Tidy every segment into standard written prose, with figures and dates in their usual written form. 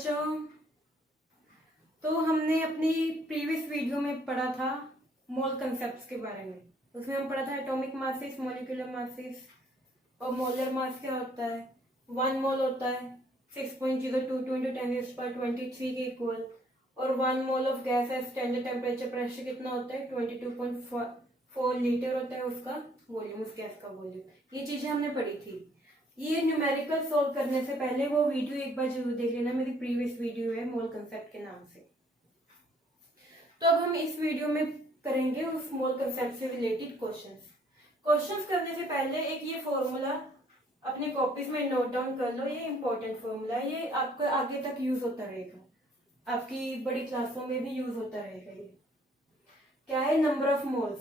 बच्चों, तो हमने अपनी प्रीवियस वीडियो में पढ़ा था मोल कंसेप्ट्स के बारे में। उसमें हम पढ़ा था एटॉमिक मासेस, मॉलिक्यूलर मासेस और मोलर मास क्या होता है। 1 मोल होता है 6.022 × 10⁻23 के इक्वल, और 1 मोल ऑफ गैस है स्टैंडर्ड टेम्परेचर प्रेशर कितना होता है 22.4 लीटर होता है उसका वॉल्यूम, उस गैस का वॉल्यूम। ये चीजें हमने पढ़ी थी। ये न्यूमेरिकल सोल्व करने से पहले वो वीडियो एक बार जरूर देख लेना, मेरी प्रीवियस वीडियो है मोल कंसेप्ट के नाम से। तो अब हम इस वीडियो में करेंगे उस मोल कंसेप्ट से रिलेटेड क्वेश्चंस करने से पहले एक ये फॉर्मूला अपनी कॉपीज में नोट डाउन कर लो। ये इंपॉर्टेंट फॉर्मूला, ये आपका आगे तक यूज होता रहेगा, आपकी बड़ी क्लासों में भी यूज होता रहेगा। ये क्या है, नंबर ऑफ मोल्स।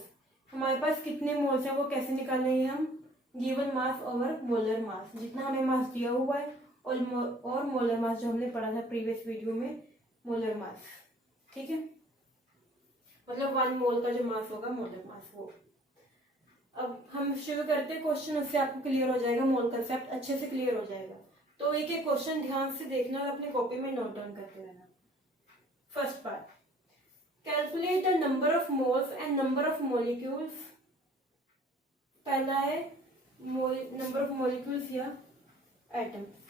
हमारे पास कितने मोल्स हैं वो कैसे निकालेंगे हम, गिवन मास ओवर मोलर मास, जितना हमें मास दिया हुआ है और मोलर मास जो हमने पढ़ा था प्रीवियस वीडियो में, मोलर मास। ठीक है, मतलब 1 मोल का जो मास होगा मोलर मास वो। अब हम शुरू करते हैं क्वेश्चन, उससे आपको क्लियर हो जाएगा, मोल कंसेप्ट अच्छे से क्लियर हो जाएगा। तो एक एक क्वेश्चन ध्यान से देखना और अपनी कॉपी में नोट डाउन करते रहना। First part, calculate the number of moles and number of molecules. पहला है नंबर ऑफ मॉलिक्यूल्स या एटम्स।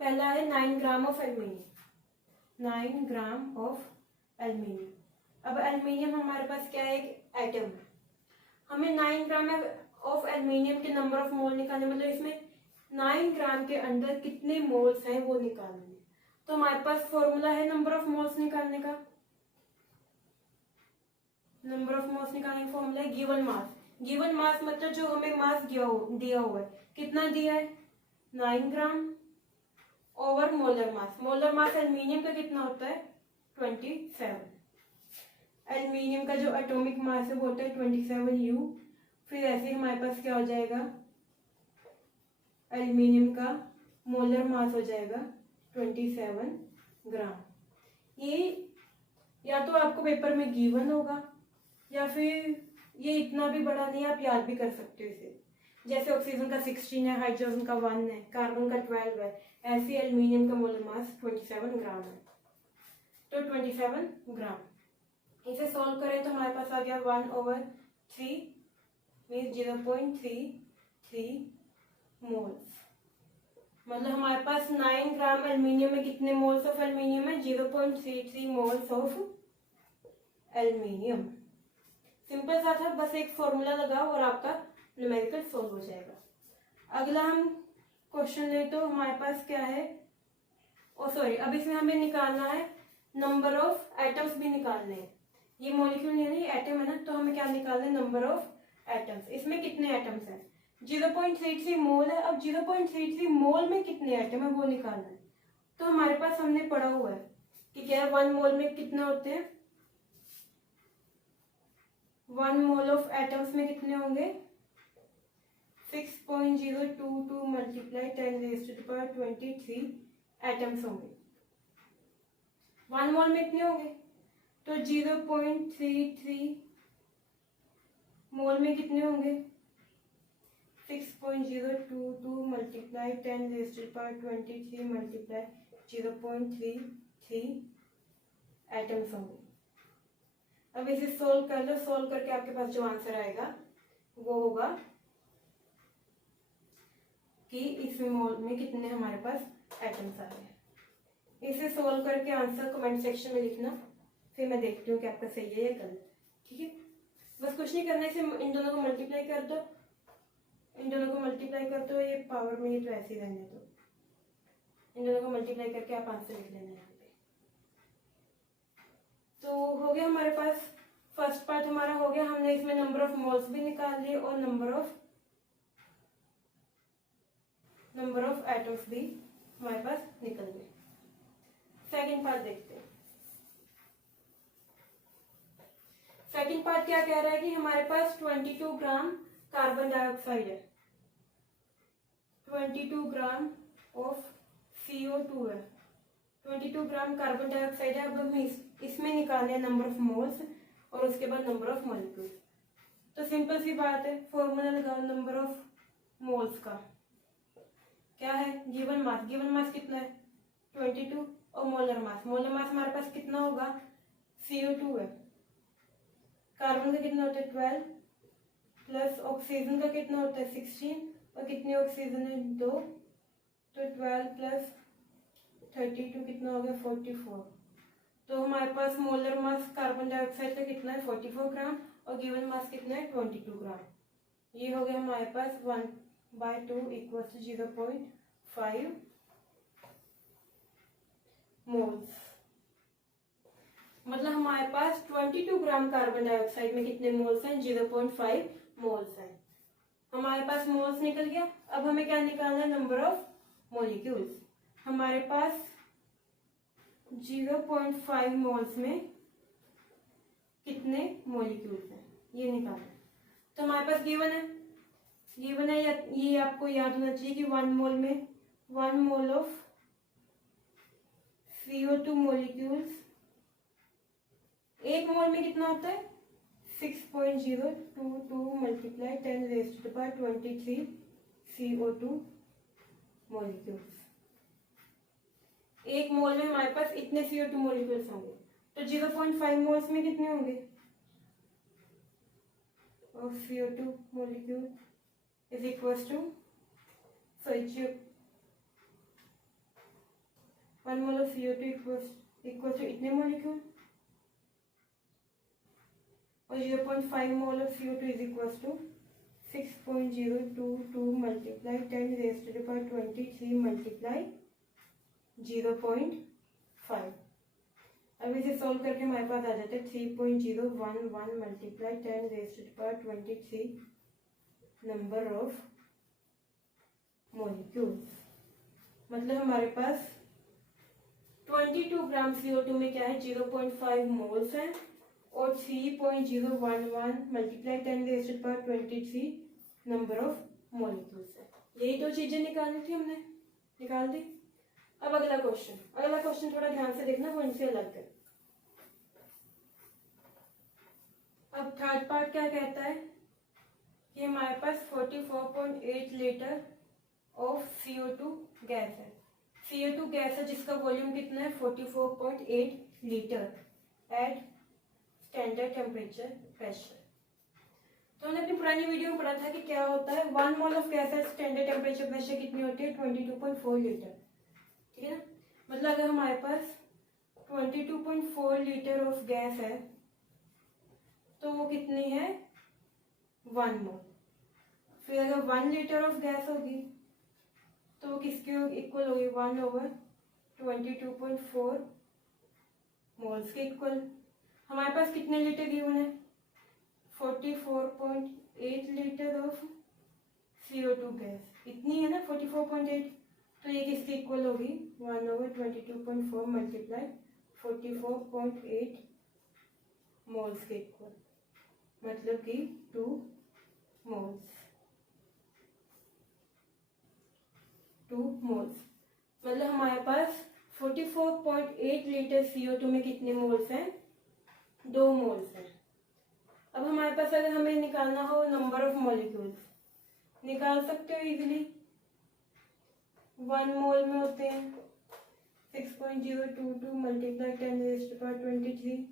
पहला है 9 gram of aluminium, 9 gram of aluminium. अब एल्यूमिनियम हमारे पास क्या है, एक एटम है। हमें 9 ग्राम ऑफ एल्यूमिनियम के नंबर ऑफ मोल निकालने, मतलब इसमें 9 ग्राम के अंदर कितने मोल्स हैं वो निकालने। तो हमारे पास फॉर्मूला है नंबर ऑफ मोल्स निकालने का। नंबर ऑफ मोल्स निकालने का फॉर्मूला है गिवन मास। गिवन मास मतलब जो हमें मास दिया हुआ है, कितना दिया है 9 gram over molar mass. Molar mass aluminium का कितना होता है 27। एल्यूमिनियम का जो एटॉमिक मास है वो होता है 27U। फिर ऐसे हमारे पास क्या हो जाएगा, एल्यूमिनियम का मोलर मास हो जाएगा 27 ग्राम। ये या तो आपको पेपर में गिवन होगा या फिर ये इतना भी बड़ा नहीं, आप याद भी कर सकते हो इसे। जैसे ऑक्सीजन का 16 है, हाइड्रोजन का 1 है, कार्बन का 12 है, ऐसे एल्यूमिनियम का मोलर मास 27 ग्राम है। तो 27 ग्राम। इसे सॉल्व करें तो हमारे पास आ गया 1/3 मीन 0.33 मोल्स। मतलब हमारे पास 9 ग्राम एल्यूमिनियम में कितने मोल्स ऑफ एल्यूमिनियम है, 0.33 मोल्स ऑफ एल्यूमिनियम। सिंपल सा था, बस एक फॉर्मूला लगाओ और आपका न्यूमेरिकल सॉल्व हो जाएगा। अगला हम क्वेश्चन ले तो हमारे पास क्या है, अब इसमें हमें निकालना है नंबर ऑफ एटम्स भी निकालने हैं। ये मॉलिक्यूल नहीं है, ये एटम है ना, तो हमें क्या निकालना है, नंबर ऑफ एटम्स। इसमें कितने एटम्स हैं 0.33 मोल है। अब 0.33 मोल में कितने एटम है वो निकालना है। तो हमारे पास हमने पढ़ा हुआ है कि क्या है, 1 मोल में कितने होते हैं, 1 मोल ऑफ एटम्स में कितने होंगे 6.022 मल्टीप्लाई 10⁻23 एटम्स होंगे। 1 मोल में इतने होंगे, तो 0.33 मोल में कितने होंगे 6.022 मल्टीप्लाई 10⁻23 मल्टीप्लाई 0.33 एटम्स होंगे। अब इसे सोल्व कर लो, सोल्व करके आपके पास जो आंसर आएगा वो होगा कि इस मोल में कितने हमारे पास एटम्स आ रहे हैं। इसे सोल्व करके आंसर कमेंट सेक्शन में लिखना, फिर मैं देखती हूँ कि आपका सही है या गलत। ठीक है, बस कुछ नहीं करना, इसे इन दोनों को मल्टीप्लाई कर दो, इन दोनों को मल्टीप्लाई कर दो, ये पावर में ये तो ऐसे ही रहने दो। इन दोनों को मल्टीप्लाई करके आप आंसर लिख लेना यहाँ पे। तो हो गया हमारे पास फर्स्ट पार्ट हमारा हो गया। हमने इसमें नंबर ऑफ मोल्स भी निकाल लिए और नंबर ऑफ एटम्स भी हमारे पास निकल गए। सेकंड पार्ट देखते हैं। सेकंड पार्ट क्या कह रहा है कि हमारे पास 22 ग्राम कार्बन डाइऑक्साइड है, 22 ग्राम ऑफ CO2 है, 22 ग्राम कार्बन डाइऑक्साइड है। अब हम इसमें निकालने हैं नंबर ऑफ मोल्स और उसके बाद नंबर ऑफ मॉलिक्यूल्स। तो सिंपल सी बात है, फॉर्मूला लगाओ नंबर ऑफ मोल्स का। क्या है, गिवन मास कितना है 22 और मोलर मास हमारे पास कितना होगा CO2 है। कार्बन का कितना होता है 12 प्लस ऑक्सीजन का कितना होता है 16 और कितनी ऑक्सीजन है 2, तो 12 प्लस 32 कितना हो गया 44। तो हमारे पास मोलर मास कार्बन डाइऑक्साइड का कितना है 44 ग्राम और गिवन मास कितना है 22 ग्राम। ये हो गया हमारे पास 1/2 इक्वल टू 0.5 मोल्स। मतलब हमारे पास 22 ग्राम कार्बन डाइऑक्साइड में कितने मोल्स हैं 0.5 मोल्स हैं। हमारे पास मोल्स निकल गया। अब हमें क्या निकालना है नंबर ऑफ मॉलिक्यूल्स। हमारे पास 0.5 मोल्स में कितने मॉलिक्यूल्स हैं ये निकालना है। तो हमारे पास गिवन है ये आपको याद होना चाहिए कि 1 मोल में 1 मोल ऑफ CO2 मॉलिक्यूल्स, 1 मोल में कितना होता है 6.022 मल्टीप्लाई 10⁻23 CO2 मॉलिक्यूल्स। 1 मोल में हमारे पास इतने CO2 मॉलिक्यूल्स होंगे। तो 0.5 मोल्स में कितने होंगे और CO2 molecule is equals to, so it's 1 mole of CO2 equals to इतने molecule और 0.5 mole of CO2 is equals to 6.022 multiply 10⁻23 multiply 0.5। अब इसे सोल्व करके हमारे पास आ जाता है 3.011 मल्टीप्लाई 10⁻23 नंबर ऑफ मॉलिक्यूल्स। मतलब हमारे पास 22 ग्राम CO2 में क्या है 0.5 मोल्स हैं और 3.011 मल्टीप्लाई 10⁻23 नंबर ऑफ मॉलिक्यूल्स है। यही दो चीजें निकालनी थी, हमने निकाल दी। अब अगला क्वेश्चन थोड़ा ध्यान से देखना, वो इनसे अलग है। अब थर्ड पार्ट क्या कहता है कि हमारे पास 44.8 लीटर ऑफ CO2 गैस है। CO2 गैस है जिसका वॉल्यूम कितना है 44.8 litre at standard temperature pressure. तो हमने अपनी पुरानी वीडियो में पढ़ा था कि क्या होता है 1 mole of gas at standard temperature pressure कितनी होती है 22.4 लीटर। ठीक है ना। मतलब अगर हमारे पास 22.4 लीटर ऑफ गैस है तो वो कितनी है 1 मोल। फिर अगर 1 लीटर ऑफ गैस होगी तो वो किसके इक्वल होगी 1/22.4 मोल्स के इक्वल। हमारे पास कितने लीटर गिवन है 44.8 लीटर ऑफ CO2 गैस, इतनी है ना 44.8, तो ये किसके इक्वल होगी 1/22.4 मल्टीप्लाई 44.8 मोल्स के इक्वल, मतलब कि 2 मोल्स। मतलब हमारे पास 44.8 लीटर CO2 में कितने मोल्स हैं 2 मोल्स हैं। अब हमारे पास अगर हमें निकालना हो नंबर ऑफ मॉलिक्यूल्स, निकाल सकते हो इजीली। 1 मोल में होते हैं 6.022 मल्टीप्लाई 10⁻23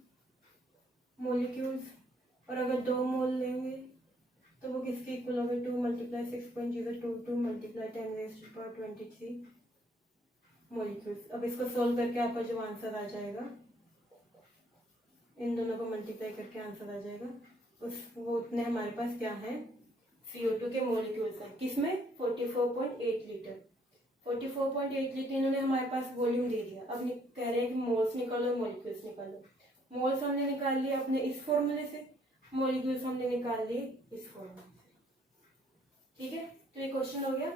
मॉलिक्यूल्स, और अगर 2 मोल लेंगे तो वो किसके इक्वल होगा 2 मल्टीप्लाई 6.022 मल्टीप्लाई 10⁻23 मॉलिक्यूल्स। अब इसको सोल्व करके आपका जो आंसर आ जाएगा, इन दोनों को मल्टीप्लाई करके आंसर आ जाएगा, वो उतने हमारे पास क्या है CO2 के मॉलिक्यूल्स हैं। किसमें 44.8 लीटर। 44.8 लीटर इन्होंने हमारे पास वॉल्यूम दे दिया। अब कह रहे हैं कि मोल्स निकालो मॉलिक्यूल्स निकालो। मोल्स हमने निकाल लिए अपने इस फॉर्मूले से, मॉलिक्यूल्स हमने निकाल लिए इस फॉर्मूले से। ठीक है, तो ये क्वेश्चन हो गया।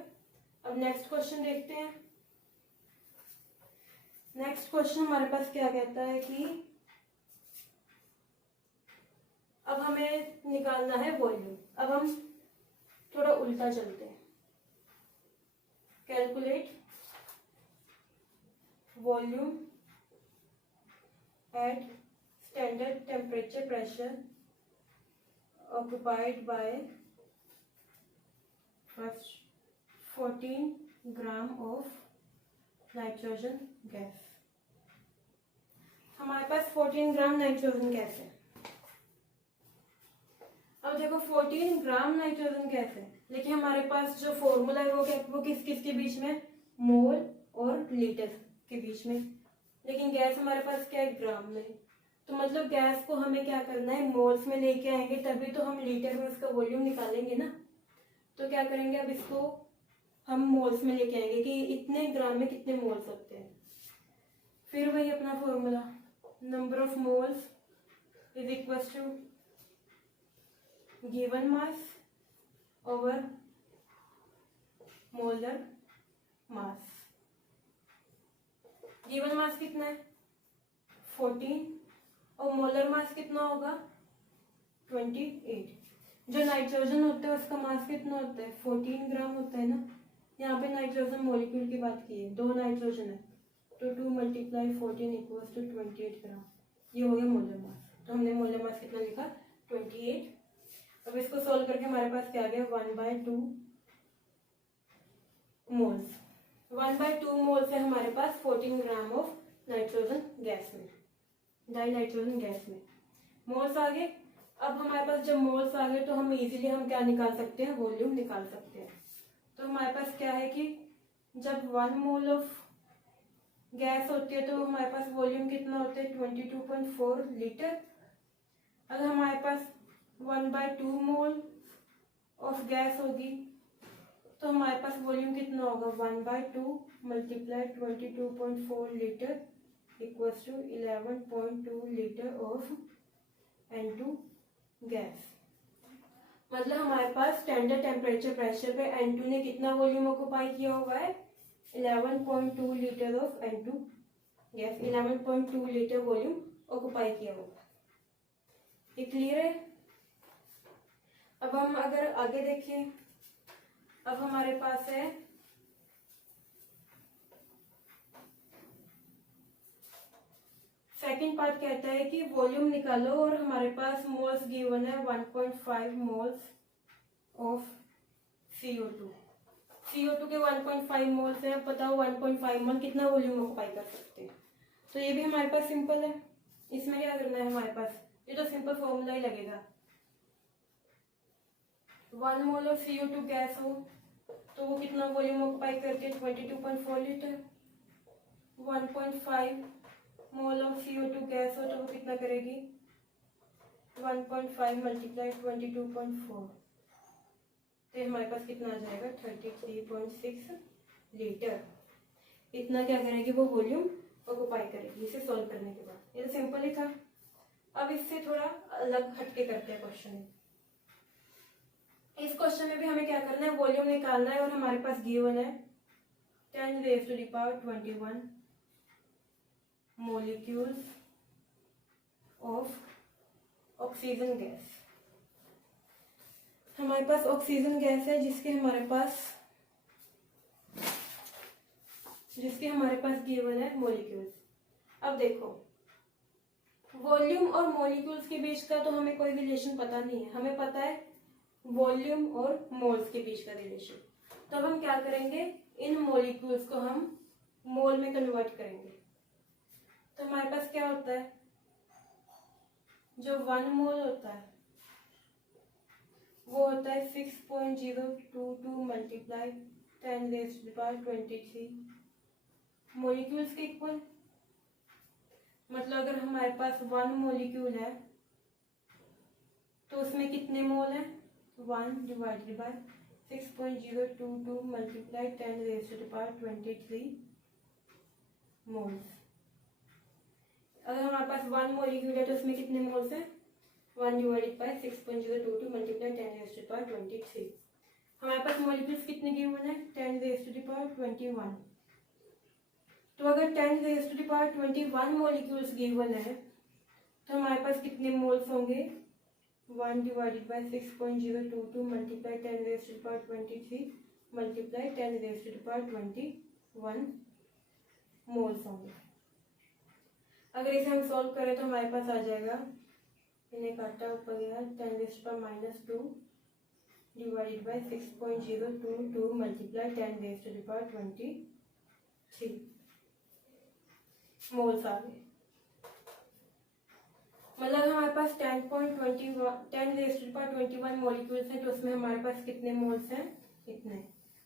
अब नेक्स्ट क्वेश्चन देखते हैं। नेक्स्ट क्वेश्चन हमारे पास क्या कहता है कि अब हमें निकालना है वॉल्यूम। अब हम थोड़ा उल्टा चलते हैं। Calculate volume at standard temperature pressure occupied by first 14 gram of nitrogen gas. हमारे पास 14 ग्राम नाइट्रोजन गैस है। अब देखो 14 ग्राम नाइट्रोजन गैस है, लेकिन हमारे पास जो फॉर्मूला है वो किस किस के बीच में, मोल और लीटर के बीच में, लेकिन गैस हमारे पास क्या है, ग्राम में। तो मतलब गैस को हमें क्या करना है, मोल्स में लेके आएंगे, तभी तो हम लीटर में उसका वॉल्यूम निकालेंगे ना। तो क्या करेंगे, अब इसको हम मोल्स में लेके आएंगे कि इतने ग्राम में कितने मोल्स होते हैं। फिर वही अपना formula, number of moles is equal to given mass over molar mass. Given mass कितना है, 14, और मोलर मास कितना होगा, 28। जो नाइट्रोजन होता है उसका मास कितना होता है, 14 ग्राम होता है ना। यहाँ पे नाइट्रोजन मॉलिक्यूल की बात की है, 2 नाइट्रोजन है, तो 2 × 14 इक्वल्स टू 28 ग्राम। ये हो गया मोलर मास। तो हमने मोलर मास कितना लिखा, 28। अब इसको सोल्व करके हमारे पास क्या आ गया, 1/2 मोल्स। 1/2 मोल्स है हमारे पास 14 ग्राम ऑफ नाइट्रोजन गैस में, डाई नाइट्रोजन गैस में। मोल्स आ गए। अब हमारे पास जब मोल्स आ गए तो हम इजीली हम क्या निकाल सकते हैं, वॉल्यूम निकाल सकते हैं। तो हमारे पास क्या है कि जब 1 मोल ऑफ गैस होती है तो हमारे पास वॉल्यूम कितना होता है, 22.4 लीटर। अगर हमारे पास 1/2 मोल ऑफ गैस होगी तो हमारे पास वॉल्यूम कितना होगा, 1/2 × 22.4 litre equals to 11.2 litre of N2 gas. मतलब हमारे पास स्टैंडर्ड टेम्परेचर प्रेशर पे N2 ने कितना वॉल्यूम ऑक्युपाई किया हुआ है, 11.2 litre of N2 gas, 11.2 litre volume occupy किया होगा। ये क्लियर है। अब हम अगर आगे देखें, अब हमारे पास है सेकंड पार्ट, कहता है कि वॉल्यूम निकालो और हमारे पास मोल्स गिवन है 1.5 मोल्स ऑफ CO2। CO2 के 1.5 मोल्स है, बताओ 1.5 मोल कितना वॉल्यूम ऑक्युपाई कर सकते हैं। तो ये भी हमारे पास सिंपल है, इसमें क्या करना है हमारे पास, ये तो सिंपल फॉर्मूला ही लगेगा। 1 मोल ऑफ CO2 गैस हो तो वो कितना वॉल्यूम ऑक्युपाई करती है, 22.4 litre. 1.5 mole of CO2 gas हो तो वो कितना करेगी, 1.5 × 22.4, तो हमारे पास कितना आ जाएगा, 33.6 लीटर। इतना क्या करेगी, वो वॉल्यूम ऑक्युपाई करेगी इसे सॉल्व करने के बाद। ये तो सिंपल ही था। अब इससे थोड़ा अलग हटके करते हैं क्वेश्चन। इस क्वेश्चन में भी हमें क्या करना है, वॉल्यूम निकालना है, और हमारे पास गिवन है 10⁻21 मोलिक्यूल्स ऑफ ऑक्सीजन गैस। हमारे पास ऑक्सीजन गैस है जिसके हमारे पास गिवन है मॉलिक्यूल्स। अब देखो वॉल्यूम और मॉलिक्यूल्स के बीच का तो हमें कोई रिलेशन पता नहीं है, हमें पता है वॉल्यूम और मोल्स के बीच का रिलेशन। तो अब हम क्या करेंगे, इन मॉलिक्यूल्स को हम मोल में कन्वर्ट करेंगे। तो हमारे पास क्या होता है, जो 1 मोल होता है वो होता है 6.022 × 10⁻23 मॉलिक्यूल्स के इक्वल। मतलब अगर हमारे पास 1 मॉलिक्यूल है तो उसमें कितने मोल है, 1 / 6.022 × 10⁻23 मोल्स। अगर हमारे पास 1 मॉलिक्यूल है तो उसमें कितने मोल्स हैं, 1 / 6.022 × 10⁻23। हमारे पास मॉलिक्यूल्स कितने गिवन है, 10⁻21। तो अगर 10⁻21 मॉलिक्यूल्स गिवन है तो हमारे पास कितने मोल्स होंगे, 1 / 6.022 × 10⁻23 × 10⁻21 मोल्स होंगे। अगर इसे हम सॉल्व करें तो हमारे पास आ जाएगा, इन्हें काटा ऊपर गया, 10⁻2 डिवाइडेड बाय 6.022 मल्टीप्लाई 10⁻23 मोल्स आ गए। मतलब हमारे पास 10.21 मॉलिक्यूल्स हैं, तो उसमें हमारे पास कितने मोल्स हैं? इतने।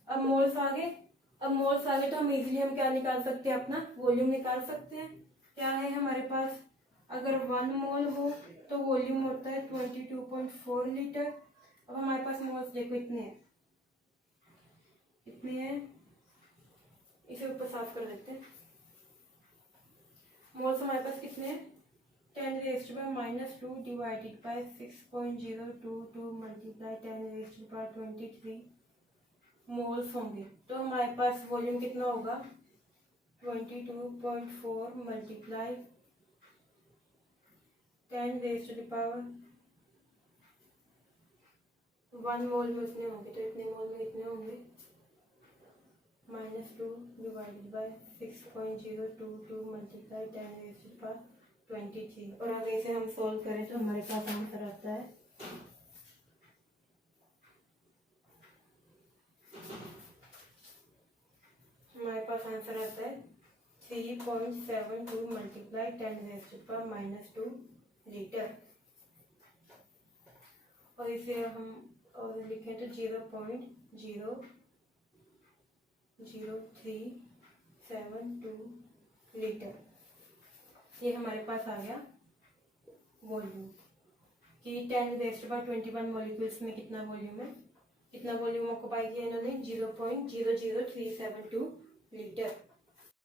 अब मोल्स आ गए तो हम इजीली क्या निकाल सकते हैं? अपना वॉल्यूम निकाल सकते हैं। क्या है हमारे पास? अगर 1 मोल हो तो वॉल्यूम होता है 22.4 लीटर। अब हमारे पास मोल्स देखो इतने हैं, इसे ऊपर साफ कर देते हैं। मोल्स हमारे पास कितने हैं? 10⁻² डिवाइडेड बाय 6.022 मल्टीप्लाई 10⁻23 मोल्स होंगे। तो हमारे पास वॉल्यूम कितना होगा? 22.4 मल्टीप्लाई 10⁻1 मोल में इतने होंगे, तो इतने मोल में कितने होंगे? -2 डिवाइडेड बाय 6.022 मल्टीप्लाई 10⁻23। और अगर इसे हम सोल्व करें तो हमारे पास आंसर आता है हमारे पास आंसर आता है 3.72 मल्टीप्लाई 10⁻2 लीटर। और इसे हम लिखें तो 0.00372 लीटर। ये हमारे पास आ गया वॉल्यूम कि 10⁻21 मॉलिक्यूल्स में कितना वॉल्यूम है, कितना वॉल्यूम ऑक्युपाई किया इन्होंने? 0.00372 लीटर।